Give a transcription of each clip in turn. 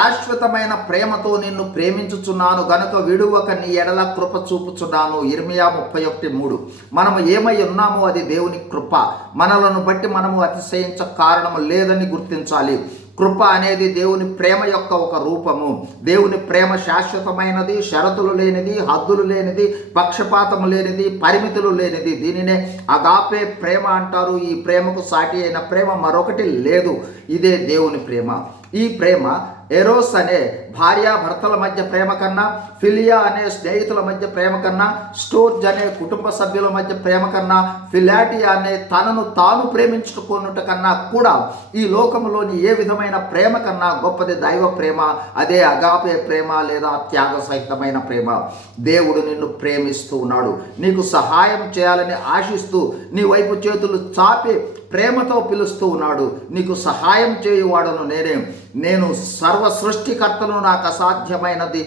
శాశ్వతమైన ప్రేమతో నిన్ను ప్రేమించుచున్నాను గనుక విడువక నీ ఎడల కృప చూపుచున్నాను. ఇర్మియా 31:3. మనము ఏమై ఉన్నామో అది దేవుని కృప. మనలను బట్టి మనము అతిశయించ కారణము లేదని గుర్తించాలి. కృప అనేది దేవుని ప్రేమ యొక్క ఒక రూపము. దేవుని ప్రేమ శాశ్వతమైనది, షరతులు లేనిది, హద్దులు లేనిది, పక్షపాతము లేనిది, పరిమితులు లేనిది. దీనినే అగాపే ప్రేమ అంటారు. ఈ ప్రేమకు సాటి అయిన ప్రేమ మరొకటి లేదు. ఇదే దేవుని ప్రేమ. ఈ ప్రేమ ఎరోస్ అనే భార్యాభర్తల మధ్య ప్రేమ కన్నా, ఫిలియా అనే స్నేహితుల మధ్య ప్రేమ కన్నా, స్టోర్జ్ అనే కుటుంబ సభ్యుల మధ్య ప్రేమ కన్నా, ఫిలాటియా అనే తనను తాను ప్రేమించుకున్నట్టు కన్నా కూడా ఈ లోకంలోని ఏ విధమైన ప్రేమ కన్నా గొప్పది దైవ ప్రేమ. అదే అగాపే ప్రేమ లేదా త్యాగ సహితమైన ప్రేమ. దేవుడు నిన్ను ప్రేమిస్తూ ఉన్నాడు. నీకు సహాయం చేయాలని ఆశిస్తూ నీ వైపు చేతులు చాపి ప్రేమతో పిలుస్తూ ఉన్నాడు. నీకు సహాయం చేయువాడను నేనే. నేను సర్వ సృష్టికర్తను, నాకు అసాధ్యమైనది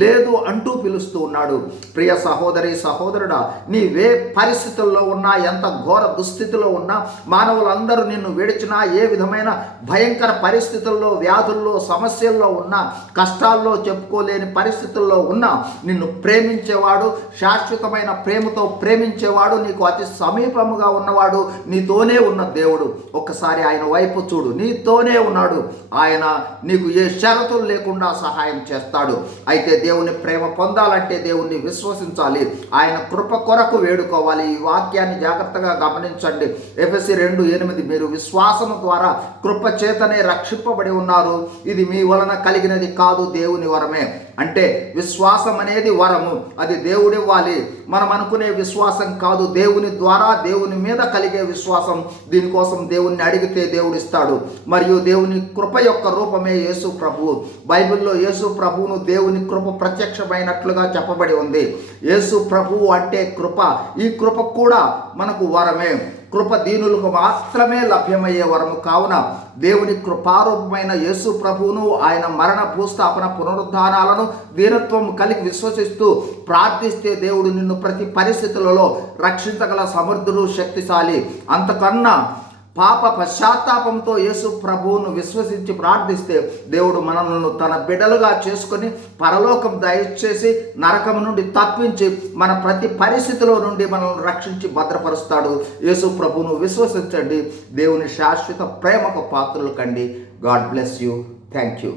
లేదు అంటూ పిలుస్తూ ఉన్నాడు. ప్రియ సహోదరి సహోదరుడా, నీవే పరిస్థితుల్లో ఉన్నా, ఎంత ఘోర దుస్థితిలో ఉన్నా, మానవులందరూ నిన్ను విడిచినా, ఏ విధమైన భయంకర పరిస్థితుల్లో, వ్యాధుల్లో, సమస్యల్లో ఉన్నా, కష్టాల్లో చెప్పుకోలేని పరిస్థితుల్లో ఉన్నా, నిన్ను ప్రేమించేవాడు, శాశ్వతమైన ప్రేమతో ప్రేమించేవాడు, నీకు అతి సమీపముగా ఉన్నవాడు, నీతోనే ఉన్న దేవుడు. ఒక్కసారి ఆయన వైపు చూడు. నీతోనే ఉన్నాడు. ఆయన నీకు ఏ షరతులు లేకుండా సహాయం చేస్తాడు. అయితే దేవుని ప్రేమ పొందాలంటే దేవుణ్ణి విశ్వసించాలి. ఆయన కృప కొరకు వేడుకోవాలి. ఈ వాక్యాన్ని జాగ్రత్తగా గమనించండి. ఎఫెసీ 2:8. మీరు విశ్వాసము ద్వారా కృప చేతనే రక్షింపబడి ఉన్నారు. ఇది మీ వలన కలిగినది కాదు, దేవుని వరమే. అంటే విశ్వాసం అనేది వరము. అది దేవుడివ్వాలి. మనం అనుకునే విశ్వాసం కాదు. దేవుని ద్వారా దేవుని మీద కలిగే విశ్వాసం. దీనికోసం దేవుణ్ణి అడిగితే దేవుడు ఇస్తాడు. మరియు దేవుని కృప యొక్క రూపమే యేసు ప్రభువు. బైబిల్లో యేసు ప్రభువును దేవుని కృప ప్రత్యక్షమైనట్లుగా చెప్పబడి ఉంది. యేసు ప్రభువు అంటే కృప. ఈ కృప కూడా మనకు వరమే. కృప దీనులకు మాత్రమే లభ్యమయ్యే వరము. కావున దేవుని కృపారూపమైన యేసు ప్రభువును, ఆయన మరణ, భూస్థాపన, పునరుద్ధానాలను దీనత్వం కలిగి విశ్వసిస్తూ ప్రార్థిస్తే దేవుడు నిన్ను ప్రతి పరిస్థితులలో రక్షించగల సమర్థుడు, శక్తిశాలి. అంతకన్నా పాప పశ్చాత్తాపంతో యేసు ప్రభువును విశ్వసించి ప్రార్థిస్తే దేవుడు మనలను తన బిడ్డలుగా చేసుకొని పరలోకం దయచేసి నరకం నుండి తప్పించి మన ప్రతి పరిస్థితిలో నుండి మనల్ని రక్షించి భద్రపరుస్తాడు. యేసు ప్రభువును విశ్వసించండి. దేవుని శాశ్వత ప్రేమకు పాత్రలు కండి. God bless you. Thank you.